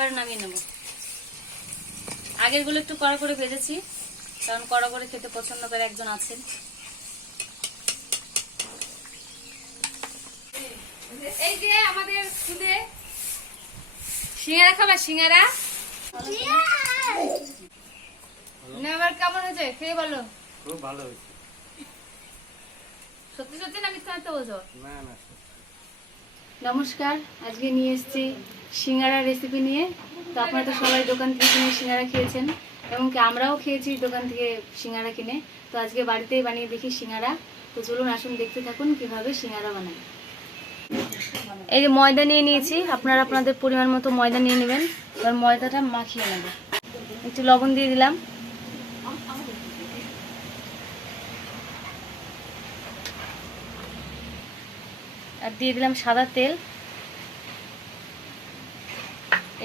এবার নামিয়ে নেব। আগেরগুলো একটু কড়া করে ভেজেছি কারণ কড়া করে খেতে পছন্দ করে একজন আছেন। এই যে আমাদের খুদে সিঙ্গারা খাবার সিঙ্গারা? এবার কেমন হয়েছে? খেয়ে বলো। খুব ভালো হয়েছে। সত্যি সত্যি না মিথ্যা মিথ্যা বলছো? না না। নমস্কার, আজকে নিয়ে এসেছি সিঙ্গারা রেসিপি নিয়ে। তো আপনারা তো সবাই দোকান থেকে কিনে সিঙ্গারা খেয়েছেন এমনকি আমরাও খেয়েছি দোকান থেকে সিঙ্গারা কিনে। তো আজকে বাড়িতেই বানিয়ে দেখি সিঙ্গারা। তো চলুন, আসুন, দেখতে থাকুন কীভাবে সিঙ্গারা বানাই। এই যে ময়দা নিয়ে নিয়েছি। আপনারা আপনাদের পরিমাণ মতো ময়দা নিয়ে নেবেন। এবার ময়দাটা মাখিয়ে নেবেন একটু লবণ দিয়ে দিলাম। আর দিয়ে দিলাম সাদা তেল।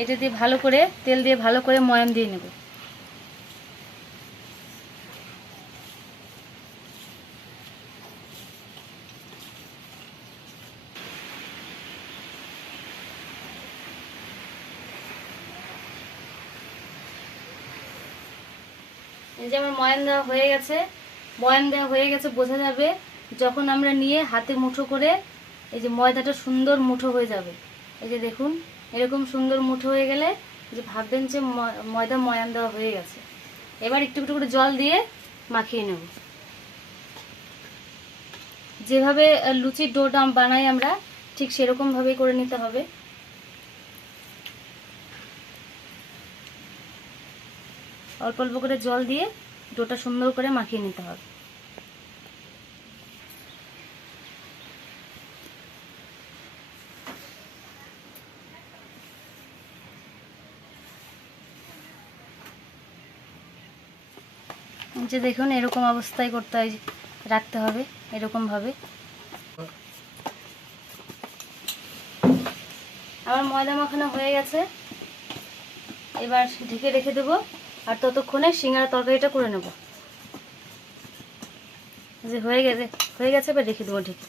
এটা দিয়ে ভালো করে, তেল দিয়ে ভালো করে ময়াম দিয়ে নেব। এই যে আমার ময়ান দেওয়া হয়ে গেছে। ময়ান দেওয়া হয়ে গেছে, বোঝা যাবে যখন আমরা নিয়ে হাতে মুঠো করে এই যে ময়দাটা সুন্দর মুঠো হয়ে যাবে। এই যে দেখুন, এরকম সুন্দর মুঠো হয়ে গেলে যে ভাববেন যে ময়দা ময়ান দেওয়া হয়ে গেছে। এবার একটু একটু করে জল দিয়ে মাখিয়ে নেব। যেভাবে লুচির ডোটা বানাই আমরা, ঠিক সেরকম ভাবেই করে নিতে হবে। অল্প অল্প করে জল দিয়ে ডোটা সুন্দর করে মাখিয়ে নিতে হবে। যে দেখুন, এরকম অবস্থায় করতে হয় রাখতে হবে এরকম ভাবে আমার ময়দা মাখানো হয়ে গেছে। এবার ঢেকে রেখে দেবো, আর ততক্ষণে সিঙ্গারা তরকারিটা করে নেব। যে হয়ে গেছে হয়ে গেছে, এবার রেখে দেবো ঢেকে।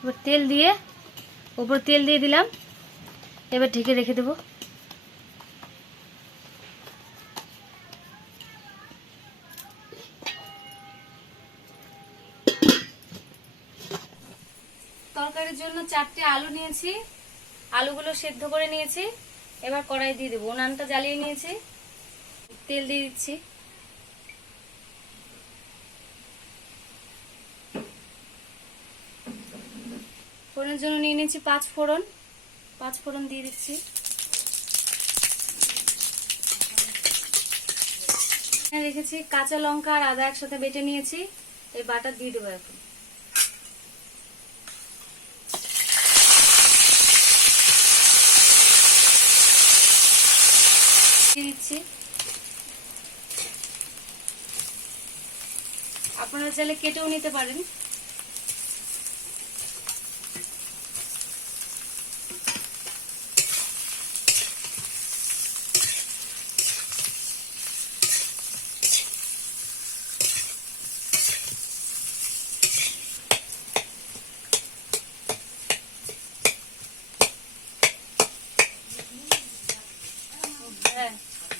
এবার তেল দিয়ে, ওপর তেল দিয়ে দিলাম। এবার ঢেকে রেখে দেবো। তরকারির জন্য চারটে আলু নিয়েছি। আলুগুলো সেদ্ধ করে নিয়েছি। এবার কড়াই দিয়ে দেবো। উনানটা জ্বালিয়ে নিয়েছি। তেল দিয়ে দিচ্ছি। ফোড়নের জন্য নিয়ে নিয়েছি পাঁচ ফোড়ন। পাঁচ ফোড়ন দিয়ে দিচ্ছি। রেখেছি কাঁচা লঙ্কা আর আদা একসাথে বেটে নিয়েছি। এই বাটা দিয়ে দেবো এখন দিয়ে দিচ্ছি আপনারা চাইলে কেটেও নিতে পারেন হ্যাঁ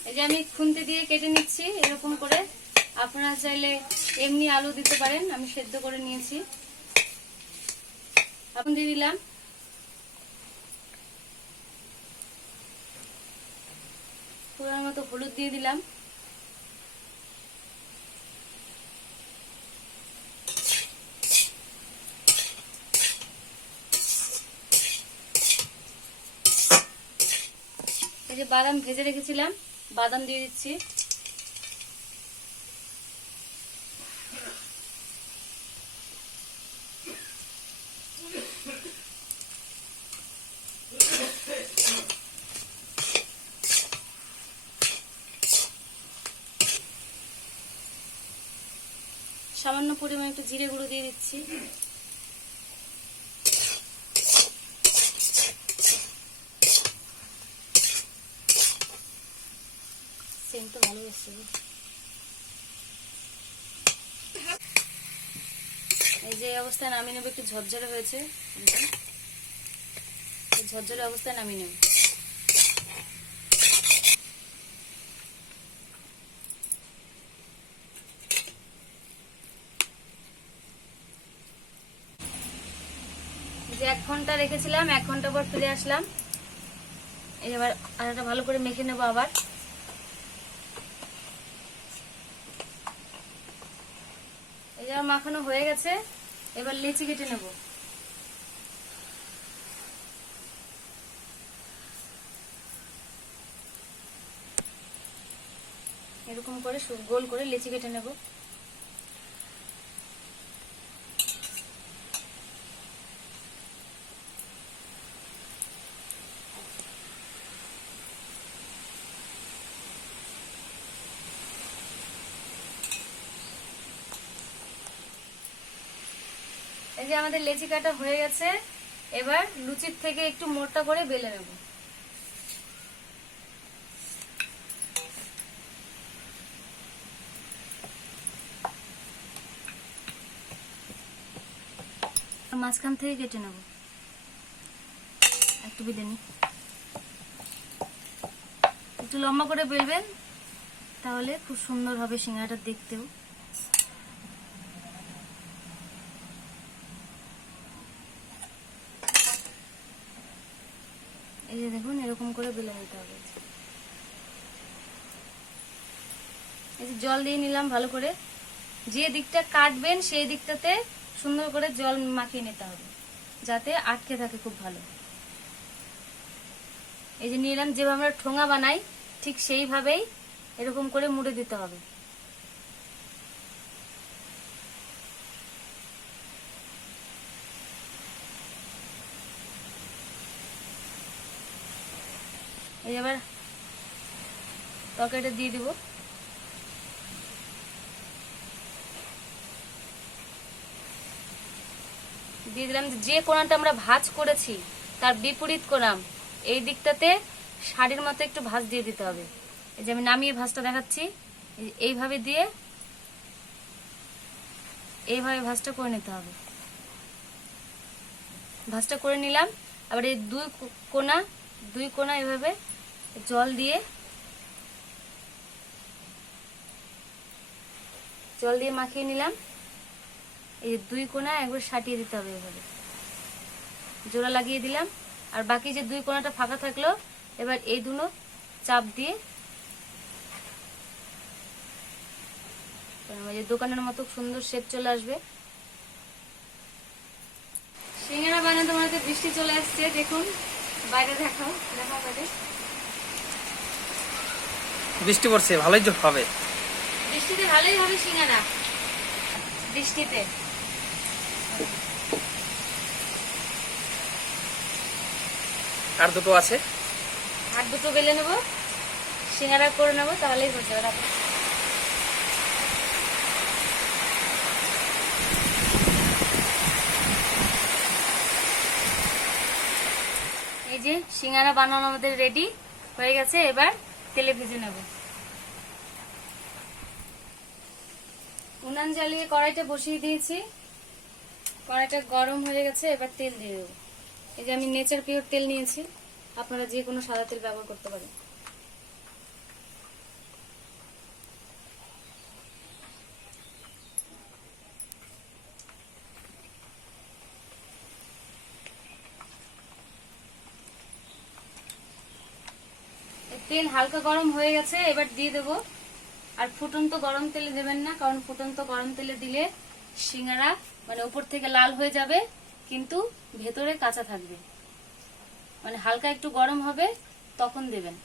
এই যে আমি খুন্তি দিয়ে কেটে নিচ্ছি, এরকম করে। আপনারা চাইলে এমনি আলু দিতে পারেন, আমি সেদ্ধ করে নিয়েছি। এখন দিয়ে দিলাম। পুরার মতো হলুদ দিয়ে দিলাম। এই যে বাদাম ভেজে রেখেছিলাম, বাদাম দিয়ে দিচ্ছি। পরিমাণে একটু জিরে গুঁড়ো দিয়ে দিচ্ছি। এই যে অবস্থায় নামিয়ে নেব, একটু ঝরঝরে হয়েছে। ঝরঝরে অবস্থায় নামিয়ে নেব যে এক ঘণ্টা রেখেছিলাম, এক ঘণ্টা পর ফিরে আসলাম। এবার আটাটা ভালো করে মেখে নেব আবার। এই মাখানো হয়ে গেছে, এবার লেচি কেটে নেব। এরকম করে গোল করে লেচি কেটে নেব। এই যে আমাদের লেচি কাটা হয়ে গেছে, এবার লুচির থেকে একটু মোটা করে বেলে নেব। মাঝখান থেকে কেটে নেব। একটু বেলে নি একটু লম্বা করে বেলবেন, তাহলে খুব সুন্দর হবে সিঙ্গাটা দেখতেও এই যে দেখুন এরকম করে বেলে নিতে হবে এই যে জল দিয়ে নিলাম ভালো করে। যে দিকটা কাটবেন, সেই দিকটাতে সুন্দর করে জল মাখিয়ে নিতে হবে, যাতে আটকে থাকে খুব ভালো। এই যে নিলাম, যেভাবে আমরা ঠোঙা বানাই, ঠিক সেইভাবেই এরকম করে মুড়ে দিতে হবে। এই এবার তরকারিটা দিয়ে দিব। দিয়ে দিলাম যে কোণাটা আমরা ভাজ করেছি, তার বিপরীত কোণাম এই দিকটাতে শাড়ির মতো একটু ভাঁজ দিয়ে দিতে হবে। এই যে আমি নামিয়ে ভাঁজটা দেখাচ্ছি এইভাবে দিয়ে এইভাবে ভাঁজটা করে নিতে হবে। ভাঁজটা করে নিলাম, আবার এই দুই কোনা, দুই কোণা এভাবে জল দিয়ে জল দিয়ে মাখিয়ে নিলাম। এই যে দুই কোণা একবার সাটিয়ে দিতে হবে এভাবে। জোড়া লাগিয়ে দিলাম। আর বাকি যে দুই কোণাটা ফাঁকা থাকল এবার এই দুনো চাপ দিয়ে যে দোকানের মতো সুন্দর শেপ চলে আসবে। সিঙ্গারা বানাতে বানাতে বৃষ্টি চলে আসছে দেখুন। বাইরে দেখাও দেখাও বাইরে। বৃষ্টি পড়ছে ভালোই হবে। বৃষ্টিতে ভালোই হবে সিঙ্গারা। বৃষ্টিতে। আর দুটো আছে? হাত দুটো বেলে নেব, সিঙ্গারা করে নেব, তাহলেই হয়ে যাবে। এই যে সিঙ্গারা বানানো আমাদের রেডি হয়ে গেছে, এবার তেলে ভেজে নেব। উনান জ্বালিয়ে কড়াইটা বসিয়ে দিয়েছি। কড়াইটা গরম হয়ে গেছে, এবার তেল দিয়ে দেবো। এই যে আমি নেচার পিওর তেল নিয়েছি, আপনারা যে কোনো সাদা তেল ব্যবহার করতে পারেন। তেল হালকা গরম হয়ে গেছে, এবার দিয়ে দেবো। আর ফুটন্ত গরম তেলে দেবেন না, কারণ ফুটন্ত গরম তেলে দিলে সিঙ্গারা মানে উপর থেকে লাল হয়ে যাবে, কিন্তু ভেতরে কাঁচা থাকবে। মানে হালকা একটু গরম হবে, তখন দেবেন।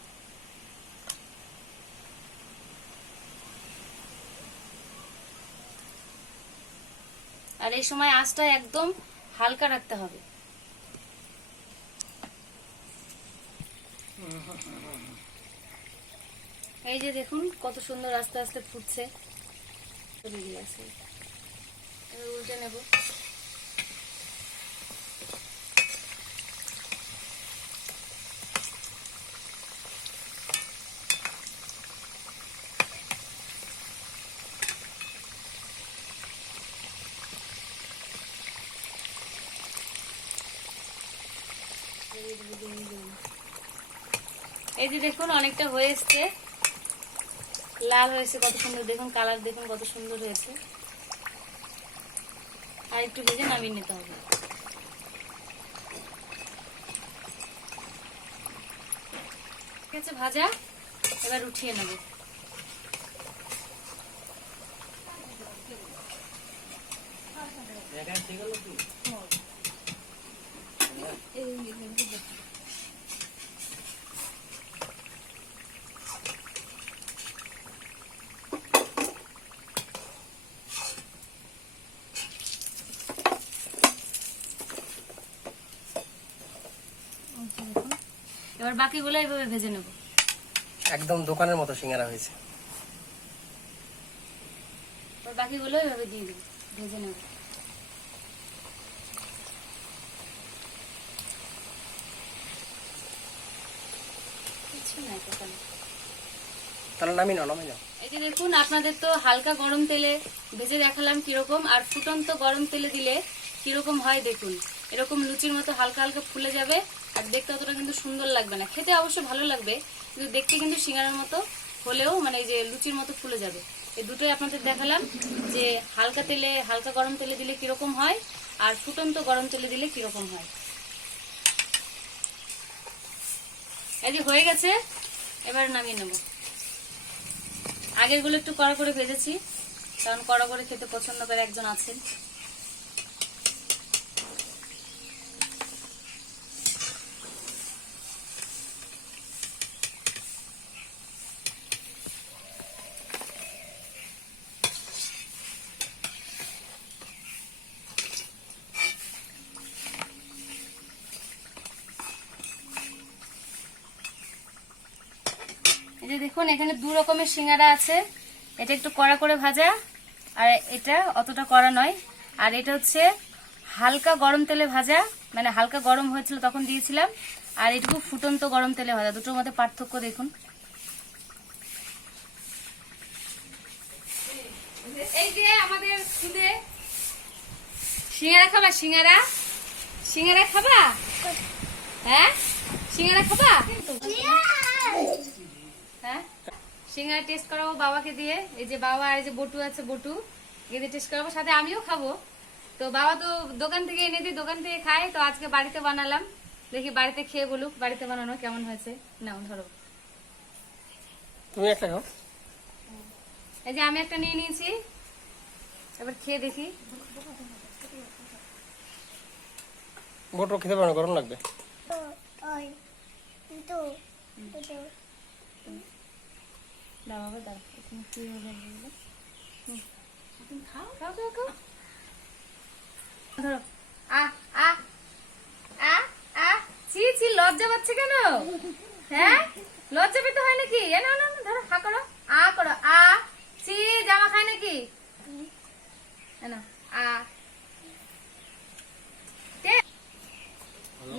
আর এই সময় আঁচটা একদম হালকা রাখতে হবে। এই যে দেখুন, কত সুন্দর আস্তে আস্তে ফুটছে। ভেজে নেব। এই যে দেখুন, অনেকটা হয়ে এসছে। লাল হয়েছে, কত সুন্দর। দেখুন, কালার দেখুন, কত সুন্দর হয়েছে। আর একটু ভেজে নামিয়ে নিতে হবে ঠিক আছে ভাজা এবার উঠিয়ে নেব এবার বাকিগুলো এইভাবে ভেজে নেব। একদম দোকানের মতো সিঙ্গারা হয়েছে। এবার বাকিগুলো এইভাবে দিয়ে দেবো ভেজে নেব। কিছু নাই দোকানে। তাহলে নামি নাও নামি নাও। এই যে দেখুন আপনাদের তো হালকা গরম তেলে ভেজে দেখালাম কীরকম আর ফুটন্ত গরম তেলে দিলে কীরকম হয় দেখুন। এরকম লুচির মতো হালকা হালকা ফুলে যাবে আর দেখতে অতটা কিন্তু সুন্দর লাগবে না। খেতে অবশ্য ভালো লাগবে, কিন্তু দেখতে কিন্তু সিঙ্গারার মতো হলেও মানে যে লুচির মতো ফুলে যাবে। এই দুটোই আপনাদের দেখালাম যে হালকা তেলে, হালকা গরম তেলে দিলে কীরকম হয় আর ফুটন্ত গরম তেলে দিলে কীরকম হয়। এই যে হয়ে গেছে, এবার নামিয়ে নেব। আগেরগুলো একটু কড়া করে ভেজেছি, কারণ কড়া করে খেতে পছন্দ করে একজন আছেন। দেখুন, এখানে দু রকমের সিঙ্গারা আছে। এটা একটু কড়া করে ভাজা, আর এটা অতটা কড়া নয়। আর এটা হচ্ছে হালকা গরম তেলে ভাজা মানে হালকা গরম হয়েছিল তখন দিয়েছিলাম। আর এটুকু ফুটন্ত গরম তেলে ভাজা, দুটোর মধ্যে পার্থক্য দেখুন। এই যে আমাদের খুদে সিঙ্গারা খাবা, সিঙ্গারা? সিঙ্গারা খাবা? হ্যাঁ? সিঙ্গারা খাবা? হ্যাঁ? সিঙ্গারা টেস্ট করাবো বাবাকে দিয়ে। এই যে বাবা আর যে বটু আছে বটু এদের টেস্ট করাবো। সাথে আমিও খাব। তো বাবা তো দোকান থেকে এনে দিই দোকান থেকে খায়। তো আজকে বাড়িতে বানালাম। দেখি বাড়িতে খেয়ে বলুক বাড়িতে বানানো কেমন হয়েছে? নাও ধরো। তুমি একটা খাও এই যে আমি একটা নিয়ে নিয়েছি। এবার খেয়ে দেখি। বটো খেতে পারো গরম লাগবে। দাও বাবা এখানে কি? খাও। খাও খাও খাও। ধরো। আ আ আ আ। ছি ছি লজ্জা পাচ্ছে কেন? হ্যাঁ? লজ্জা পেতে হয় নাকি? এ না না না, ধরো হা করো। আ করো। আ ছি জামা খায় নাকি? আ।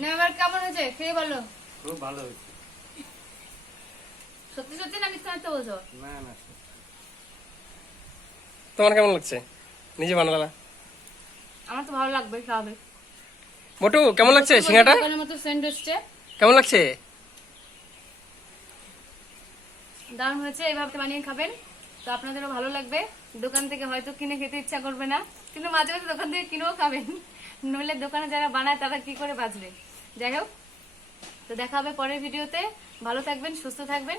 না এবার কেমন হয়েছে? খেয়ে বলো। খুব ভালো হয়েছে। সত্যি সত্যি না মিথ্যা মিথ্যা বলছো? না না তোমার কেমন লাগছে? নিজে বানালা আমার তো ভালো লাগবে খাওয়াবে বটু কেমন লাগছে সিঙ্গাটা? দোকানের মতো সেন্ট এসছে কেমন লাগছে? দারুণ হয়েছে এইভাবে বানিয়ে খাবেন। তো আপনাদেরও ভালো লাগবে। দোকান থেকে হয়তো কিনে খেতে ইচ্ছা করবে না কিন্তু মাঝে মাঝে দোকান থেকে কিনেও খাবেন। নইলে দোকানে যারা বানায় তারা কি করে বাঁচবে? যাই হোক তো দেখা হবে পরের ভিডিওতে। ভালো থাকবেন সুস্থ থাকবেন।